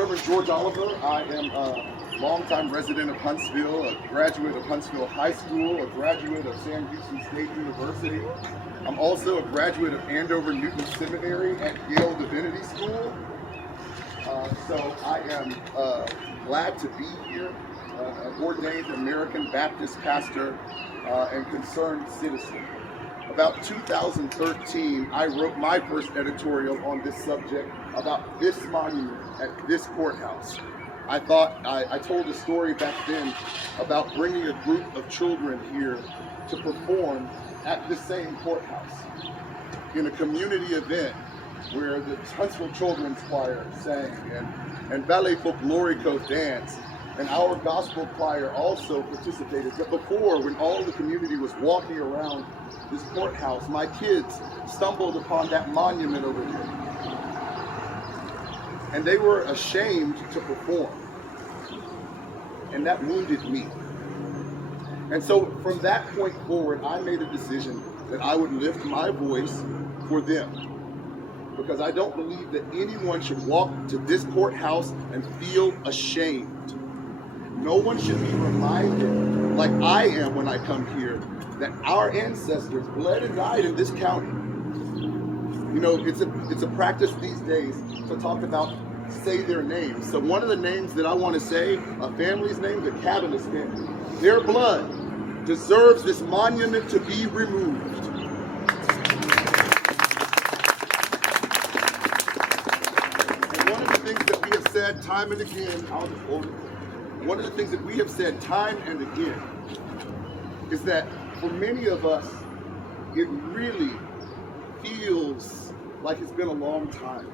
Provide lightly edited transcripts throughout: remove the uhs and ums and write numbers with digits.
Reverend George Oliver. I am a longtime resident of Huntsville, a graduate of Huntsville High School, a graduate of Sam Houston State University. I'm also a graduate of Andover Newton Seminary at Yale Divinity School. So I am glad to be here, an ordained American Baptist pastor and concerned citizen. About 2013, I wrote my first editorial on this subject about this monument at this courthouse. I told a story back then about bringing a group of children here to perform at the same courthouse in a community event where the Huntsville Children's Choir sang and Ballet Folklorico danced, and our gospel choir also participated. But before, when all the community was walking around this courthouse, my kids stumbled upon that monument over there. And they were ashamed to perform. And that wounded me. And so from that point forward, I made a decision that I would lift my voice for them. Because I don't believe that anyone should walk to this courthouse and feel ashamed. No one should be reminded, like I am when I come here, that our ancestors bled and died in this county. You know, it's a practice these days to talk about say their names. So one of the names that I want to say, a family's name, the Cabanis family, their blood deserves this monument to be removed. And one of the things that we have said time and again, one of the things that we have said time and again is that for many of us, it really feels like it's been a long time.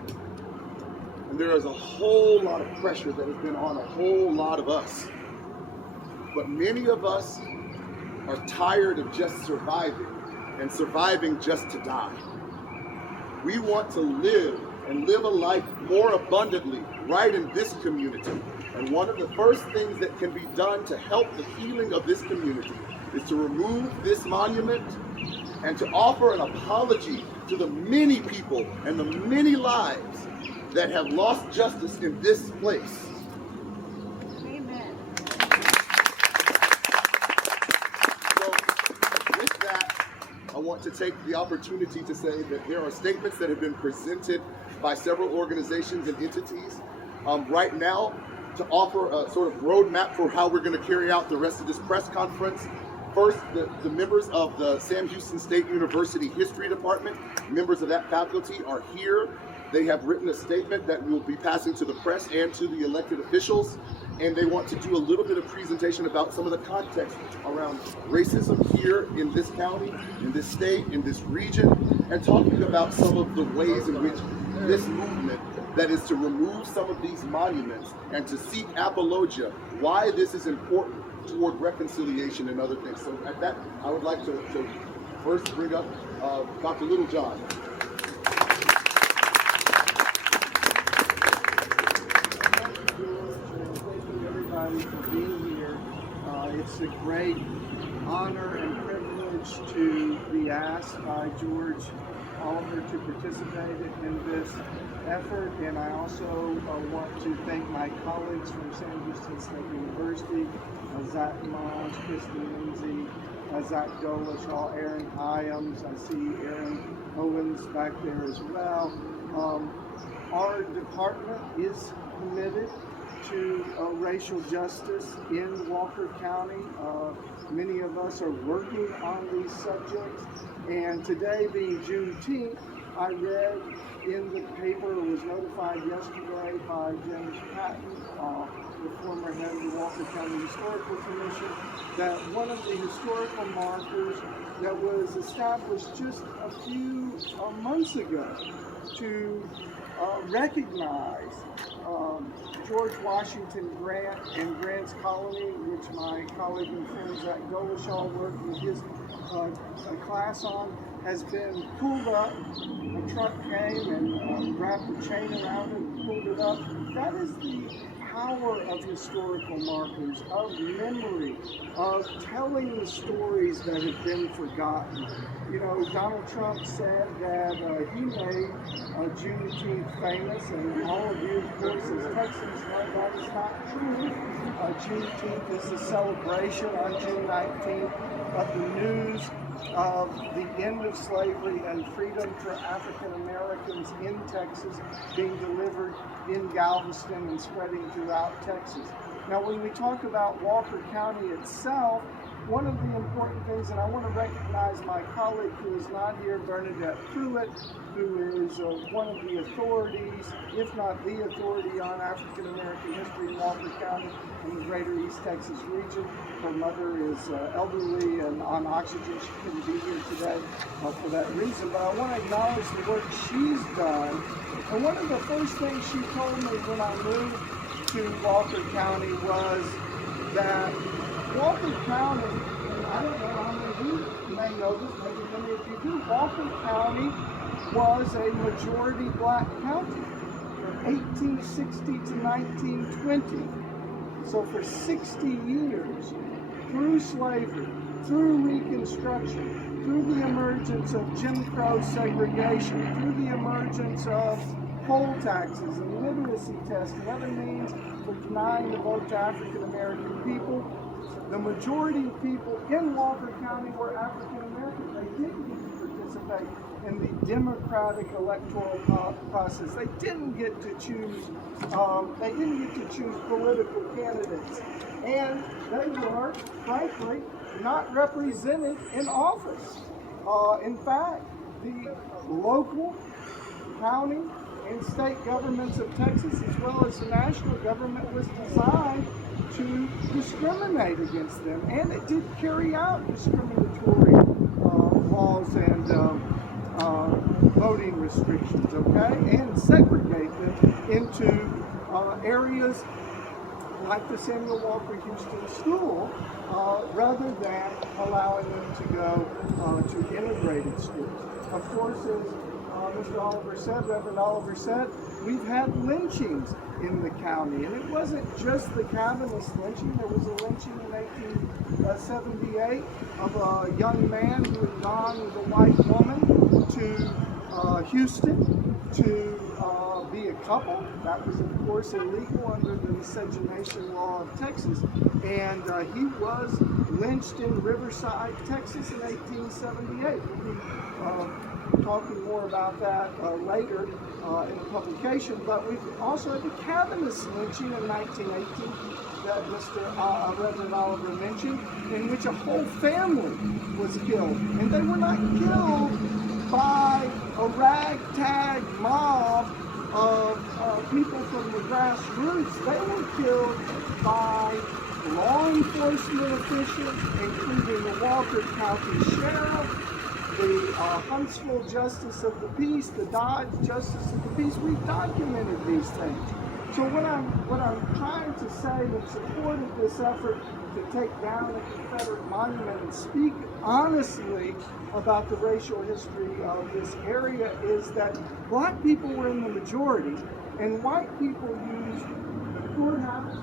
And there is a whole lot of pressure that has been on a whole lot of us. But many of us are tired of just surviving and surviving just to die. We want to live and live a life more abundantly right in this community. And one of the first things that can be done to help the healing of this community is to remove this monument and to offer an apology to the many people and the many lives that have lost justice in this place. Amen. So with that, I want to take the opportunity to say that there are statements that have been presented by several organizations and entities right now to offer a sort of roadmap for how we're going to carry out the rest of this press conference. First, the members of the Sam Houston State University History Department, members of that faculty are here. They have written a statement that we will be passing to the press and to the elected officials, and they want to do a little bit of presentation about some of the context around racism here in this county, in this state, in this region, and talking about some of the ways in which this movement that is to remove some of these monuments and to seek apologia, why this is important toward reconciliation and other things. So at that, I would like to first bring up Dr. Littlejohn. For being here. It's a great honor and privilege to be asked by George Oliver to participate in this effort, and I also want to thank my colleagues from Sam Houston State University, Zach Moss, Kristen Lindsay, Zach Golishaw, Aaron Hyams. I see Aaron Owens back there as well. Our department is committed to racial justice in Walker County. Many of us are working on these subjects, and today being Juneteenth, I read in the paper, was notified yesterday by James Patton, the former head of the Walker County Historical Commission, that one of the historical markers that was established just a few months ago to recognize George Washington Grant and Grant's Colony, which my colleague and friend Zach Golishaw worked with his class on, has been pulled up. A truck came and wrapped a chain around it and pulled it up. That is the power of historical markers, of memory, of telling the stories that have been forgotten. You know, Donald Trump said that he made Juneteenth famous, and all of you, of course, as Texans know that is not true. Juneteenth is the celebration on June 19th of the news of the end of slavery and freedom for African Americans in Texas being delivered in Galveston and spreading throughout Texas. Now, when we talk about Walker County itself, one of the important things, and I want to recognize my colleague who is not here, Bernadette Pruitt, who is one of the authorities, if not the authority, on African American history in Walker County and the greater East Texas region. Her mother is elderly and on oxygen. She couldn't be here today for that reason, but I want to acknowledge the work she's done. And one of the first things she told me when I moved to Walker County was that Walker County, and I don't know how many of you may know this, maybe many of you do, Walker County was a majority black county from 1860 to 1920. So for 60 years, through slavery, through Reconstruction, through the emergence of Jim Crow segregation, through the emergence of poll taxes and literacy tests and other means for denying the vote to African American people, the majority of people in Walker County were African American. They didn't get to participate in the democratic electoral process. They didn't get to choose. They didn't get to choose political candidates, and they were, frankly, not represented in office. In fact, the local, county, and state governments of Texas, as well as the national government, was designed to discriminate against them, and it did carry out discriminatory laws and voting restrictions, okay, and segregate them into areas like the Samuel Walker Houston School, rather than allowing them to go to integrated schools. Of course, as Mr. Oliver said, Reverend Oliver said, we've had lynchings in the county, and it wasn't just the Calvinist lynching. There was a lynching in 1878 of a young man who had gone with a white woman to Houston to be a couple. That was, of course, illegal under the miscegenation law of Texas, and he was lynched in Riverside, Texas in 1878. We'll be talking more about that later in the publication, but we also had the Calvinist lynching in 1918 that Mr. Reverend Oliver mentioned, in which a whole family was killed, and they were not killed by a ragtag mob of people from the grassroots. They were killed by law enforcement officials, including the Walker County Sheriff, the Huntsville Justice of the Peace, the Dodge Justice of the Peace. We've documented these things. So what I'm trying to say in support of this effort to take down a Confederate monument and speak honestly about the racial history of this area is that black people were in the majority, and white people used the courthouse,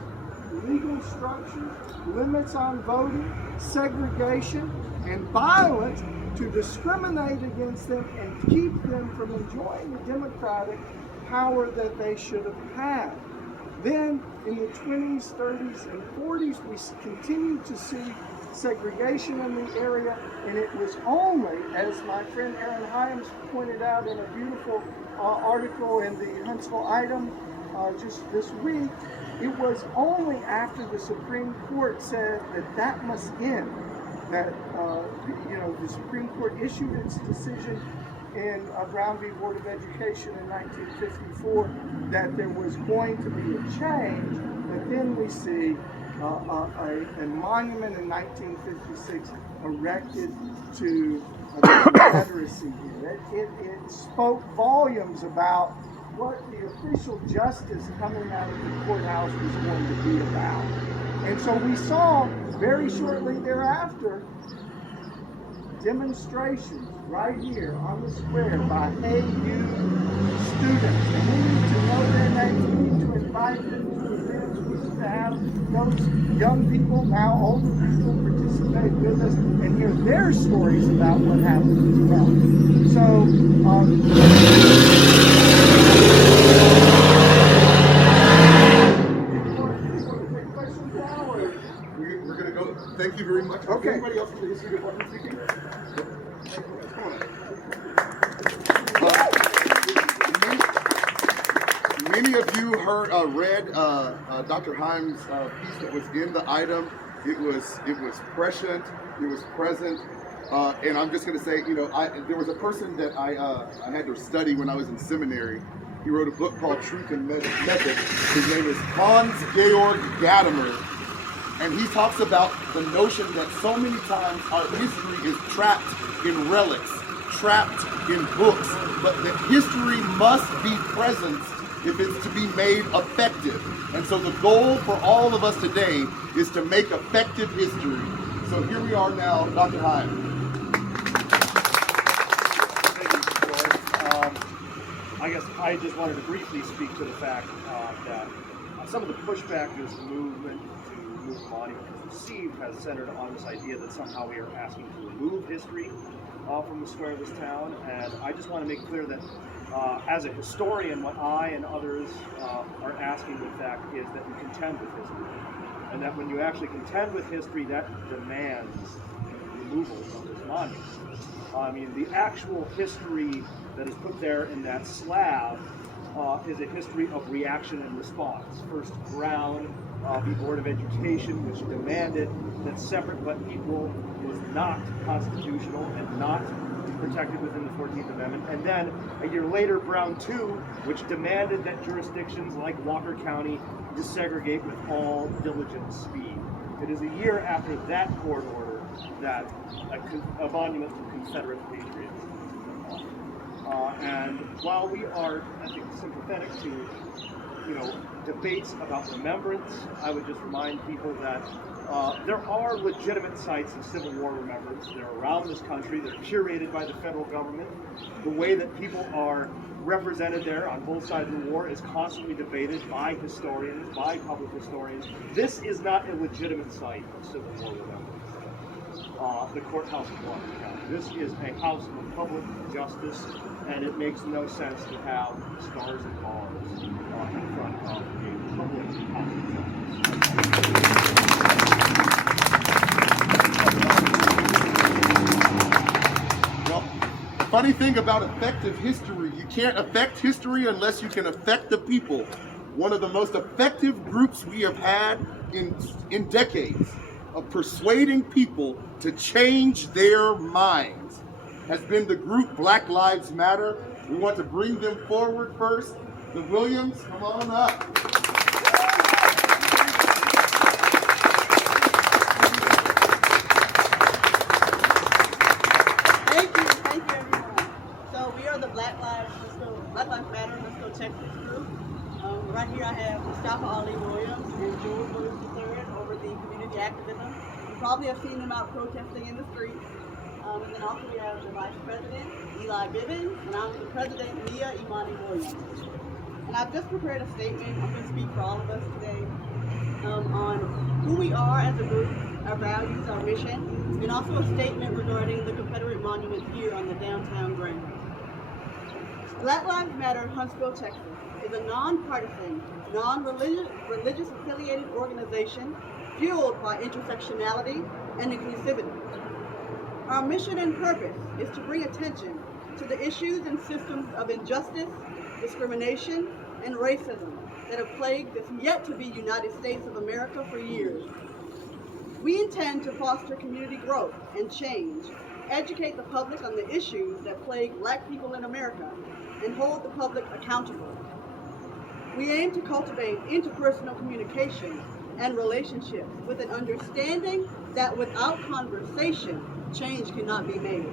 legal structure, limits on voting, segregation, and violence to discriminate against them and keep them from enjoying the democratic power that they should have had. Then in the 20s, 30s, and 40s, we continued to see segregation in the area, and it was only, as my friend Aaron Hyams pointed out in a beautiful article in the Huntsville Item just this week, it was only after the Supreme Court said that that must end, that the Supreme Court issued its decision in Brown v. Board of Education in 1954 that there was going to be a change, but then we see a monument in 1956 erected to the Confederacy here. It spoke volumes about what the official justice coming out of the courthouse was going to be about. And so we saw very shortly thereafter demonstrations, right here on the square by Hey You students. And we need to know their names. We need to invite them to events. We need to have those young people, now older people, participate with us and hear their stories about what happened as well. So, we're going to go. Thank you very much. Okay. Anybody else from the history department speaking? Come on. Many of you read Dr. Himes' piece that was in the item. It was prescient. It was present. And I'm just going to say, there was a person that I had to study when I was in seminary. He wrote a book called Truth and Method. His name is Hans-Georg Gadamer. And he talks about the notion that so many times our history is trapped in relics, trapped in books, but that history must be present if it's to be made effective. And so the goal for all of us today is to make effective history. So here we are now, Dr. Himes. I guess I just wanted to briefly speak to the fact that some of the pushback this movement to remove the monument has received has centered on this idea that somehow we are asking to remove history from the square of this town. And I just want to make clear that as a historian, what I and others are asking, in fact, is that you contend with history. And that when you actually contend with history, that demands removal of this monument. I mean, the actual history that is put there in that slab is a history of reaction and response. First, Brown, the Board of Education, which demanded that separate but equal was not constitutional and not protected within the 14th Amendment. And then, a year later, Brown 2, which demanded that jurisdictions like Walker County desegregate with all diligent speed. It is a year after that court order that a monument to Confederate patriots. And while we are, I think, sympathetic to, debates about remembrance, I would just remind people that there are legitimate sites of Civil War remembrance. They're around this country. They're curated by the federal government. The way that people are represented there on both sides of the war is constantly debated by historians, by public historians. This is not a legitimate site of Civil War remembrance. The courthouse of Walker County. This is a house of public justice, and it makes no sense to have stars and bars in front of a public house of justice. Well, the funny thing about effective history, you can't affect history unless you can affect the people. One of the most effective groups we have had in decades of persuading people to change their minds has been the group Black Lives Matter. We want to bring them forward first. The Williams, come on up. Thank you everyone. So we are the Black Lives Matter Let's Go Texas group. Right here I have Mustafa Ali Williams and George Williams III over the community activism. You probably have seen them out protesting in the streets. And then also we have the Vice President, Eli Bibbins, and I'm the President, Mia Imani Williams. And I've just prepared a statement. I'm going to speak for all of us today on who we are as a group, our values, our mission, and also a statement regarding the Confederate monument here on the downtown grounds. Black Lives Matter Huntsville, Texas is a nonpartisan, non-religious affiliated organization fueled by intersectionality and inclusivity. Our mission and purpose is to bring attention to the issues and systems of injustice, discrimination, and racism that have plagued this yet-to-be United States of America for years. We intend to foster community growth and change, educate the public on the issues that plague Black people in America, and hold the public accountable. We aim to cultivate interpersonal communication and relationships with an understanding that without conversation, change cannot be made.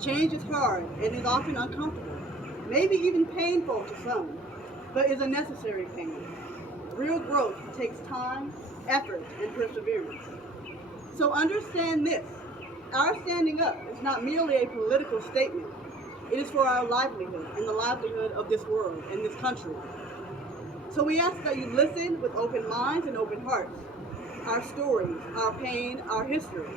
Change is hard and is often uncomfortable, maybe even painful to some, but is a necessary pain. Real growth takes time, effort, and perseverance. So understand this, Our standing up is not merely a political statement. It is for our livelihood and the livelihood of this world and this country. So we ask that you listen with open minds and open hearts. Our stories, our pain, our history.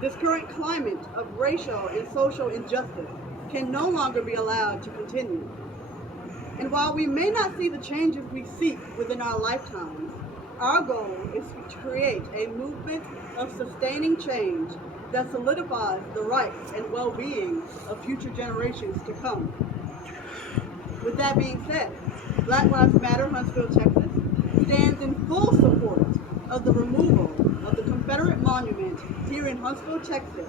This current climate of racial and social injustice can no longer be allowed to continue. And while we may not see the changes we seek within our lifetimes, our goal is to create a movement of sustaining change that solidifies the rights and well-being of future generations to come. With that being said, Black Lives Matter Huntsville, Texas stands in full support of the removal of the Confederate monument here in Huntsville, Texas,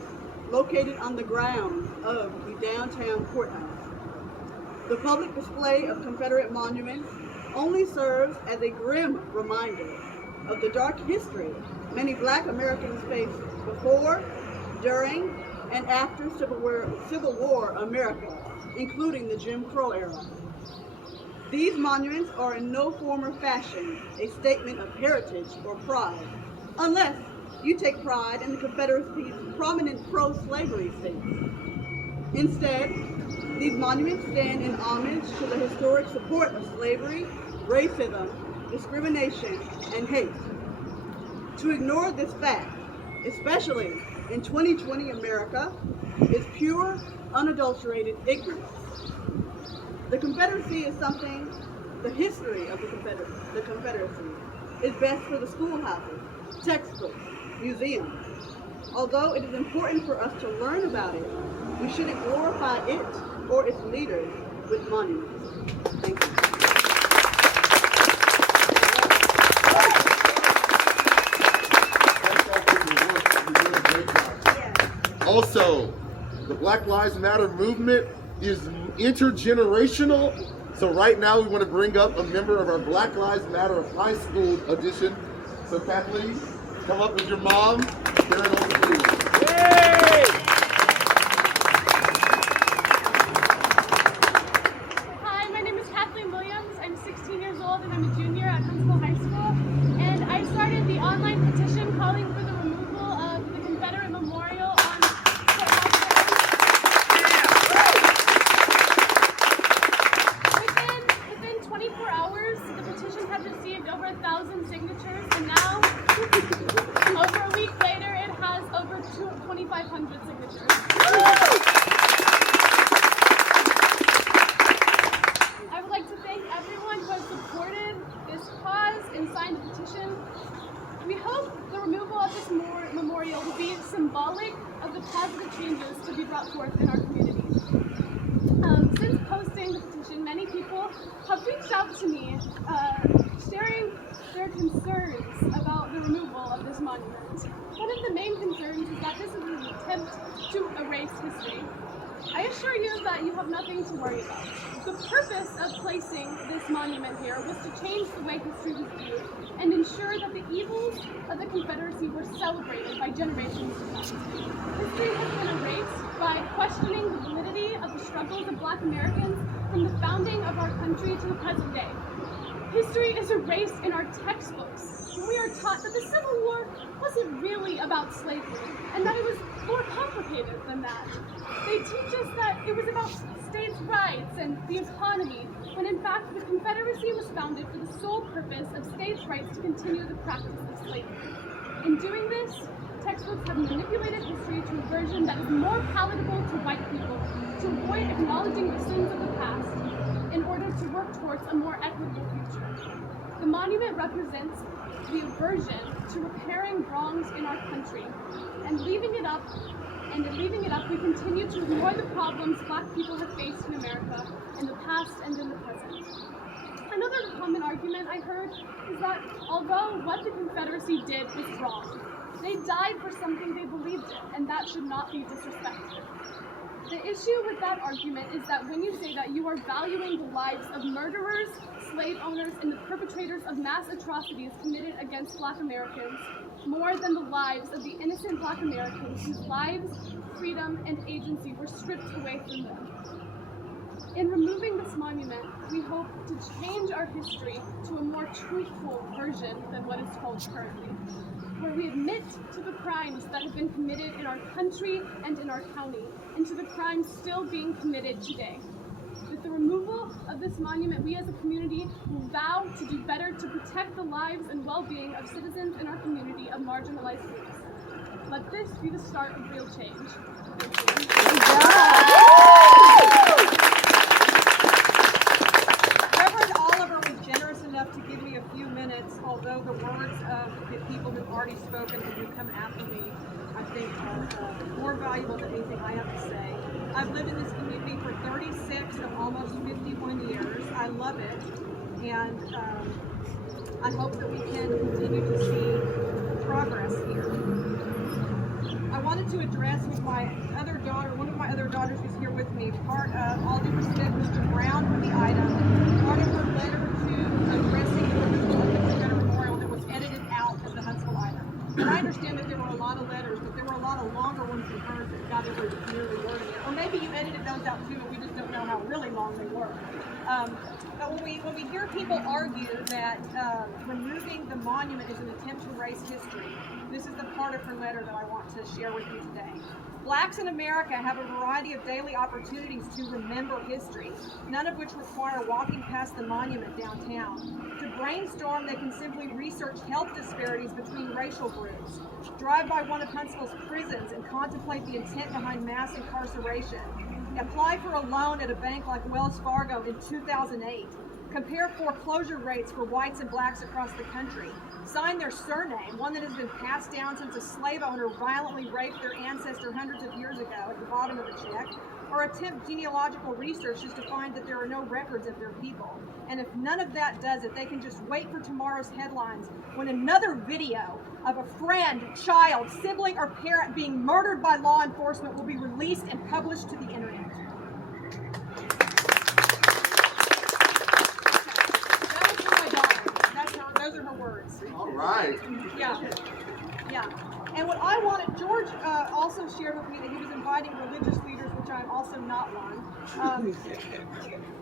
located on the grounds of the downtown courthouse. The public display of Confederate monuments only serves as a grim reminder of the dark history many Black Americans faced before, during, and after Civil War America, including the Jim Crow era. These monuments are in no form or fashion a statement of heritage or pride, unless you take pride in the Confederacy's prominent pro-slavery statements. Instead, these monuments stand in homage to the historic support of slavery, racism, discrimination, and hate. To ignore this fact, especially in 2020 America, is pure, unadulterated ignorance. The Confederacy is something, the history of the Confederacy is best for the schoolhouses, textbooks, museums. Although it is important for us to learn about it, we shouldn't glorify it or its leaders with monuments. Thank you. Also, the Black Lives Matter movement is intergenerational. So right now we want to bring up a member of our Black Lives Matter High School edition. So Kathleen, come up with your mom. Share it on the screen. Yay! Hi, my name is Kathleen Williams. I'm 16 years old and I'm a junior at Huntsville High School. And I started the online petition calling for the removal of the Confederate memorial on Within 24 hours, the petition had received over 1,000 signatures, and now, over a week later, it has over 2,500 signatures. I would like to thank everyone who has supported this cause and signed the petition. We hope the removal of this memorial will be symbolic of the positive changes to be brought forth in our communities. Since posting the petition, many people have reached out to me sharing their concerns about the removal of this monument. One of the main concerns is that this is an attempt to erase history. I assure you that you have nothing to worry about. The purpose of placing this monument here was to change the way history was viewed and ensure that the evils of the Confederacy were celebrated by generations to come. History has been erased by questioning the validity of the struggles of Black Americans from the founding of our country to the present day. History is erased in our textbooks. We are taught that the Civil War wasn't really about slavery and that it was more complicated than that. They teach us that it was about states' rights and the economy, when in fact the Confederacy was founded for the sole purpose of states' rights to continue the practice of slavery. In doing this, textbooks have manipulated history to a version that is more palatable to white people to avoid acknowledging the sins of the past in order to work towards a more equitable future. The monument represents the aversion to repairing wrongs in our country, and leaving it up, we continue to ignore the problems Black people have faced in America in the past and in the present. Another common argument I heard is that although what the Confederacy did was wrong, they died for something they believed in, and that should not be disrespected. The issue with that argument is that when you say that you are valuing the lives of murderers, slave owners, and the perpetrators of mass atrocities committed against Black Americans more than the lives of the innocent Black Americans whose lives, freedom, and agency were stripped away from them. In removing this monument, we hope to change our history to a more truthful version than what is told currently. where we admit to the crimes that have been committed in our country and in our county, and to the crimes still being committed today. With the removal of this monument, we as a community will vow to do better to protect the lives and well-being of citizens in our community of marginalized groups. Let this be the start of real change. Reverend Oliver was generous enough to give me a few minutes, although the words of the people who've already spoken and who come after me, I think, are more valuable than anything I have to say. I've lived in this community for 36 of almost 51 years. I love it, and I hope that we can continue to see progress here. I wanted to address with my other daughter, one of my other daughters who's here with me, part of, all due respect, Mr. Brown for the item, part of her letter to addressing the removal of the Confederate Memorial that was edited out as the Huntsville item. And I understand that there were a lot of letters, but there were a lot of longer ones than hers that got over nearly wording it. Or maybe you edited those out too, but we just don't know how really long they were. But when we hear people argue that removing the monument is an attempt to erase history, this is the part of her letter that I want to share with you today. Blacks in America have a variety of daily opportunities to remember history, none of which require walking past the monument downtown. To brainstorm, they can simply research health disparities between racial groups, drive by one of Huntsville's prisons and contemplate the intent behind mass incarceration, apply for a loan at a bank like Wells Fargo in 2008, compare foreclosure rates for whites and blacks across the country, sign their surname, one that has been passed down since a slave owner violently raped their ancestor hundreds of years ago at the bottom of a check, or attempt genealogical research just to find that there are no records of their people. And if none of that does it, they can just wait for tomorrow's headlines when another video of a friend, child, sibling, or parent being murdered by law enforcement will be released and published to the internet. Those are her words. All right. Yeah. And what I wanted, George also shared with me that he was inviting religious leaders, which I'm also not one,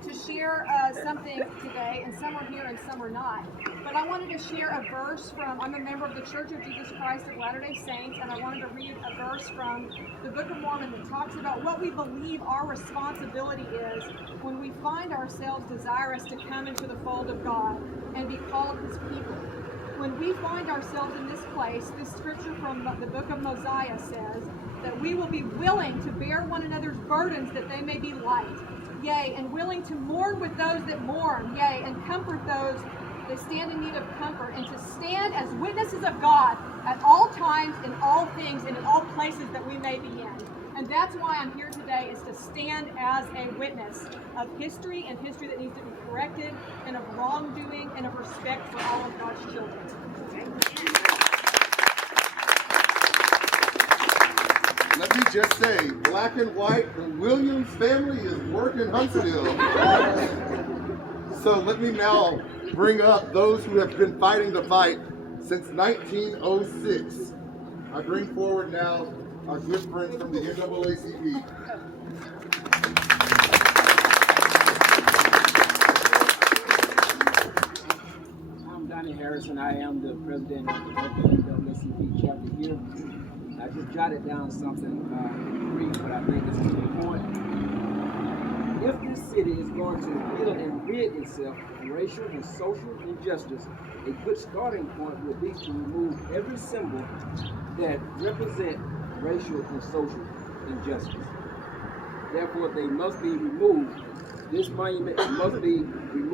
to share something today, and some are here and some are not. But I wanted to share a verse from, I'm a member of the Church of Jesus Christ of Latter-day Saints, and I wanted to read a verse from the Book of Mormon that talks about what we believe our responsibility is when we find ourselves desirous to come into the fold of God and be called His people. When we find ourselves in this place, this scripture from the book of Mosiah says that we will be willing to bear one another's burdens that they may be light, yea, and willing to mourn with those that mourn, yea, and comfort those that stand in need of comfort, and to stand as witnesses of God at all times, in all things, and in all places that we may be in. And that's why I'm here today, is to stand as a witness of history, and history that needs to be corrected, and of wrongdoing, and of respect for all of God's children. Let me just say, black and white, the Williams family is working Huntsville. So let me now bring up those who have been fighting the fight since 1906. I bring forward now our good friends from the NAACP. I'm Donnie Harrison. I am the president of the NAACP chapter here. I just jotted down something brief, but I think it's a key point. If this city is going to heal and rid itself of racial and social injustice, a good starting point would be to remove every symbol that represent racial and social injustice. Therefore, they must be removed. This monument must be removed.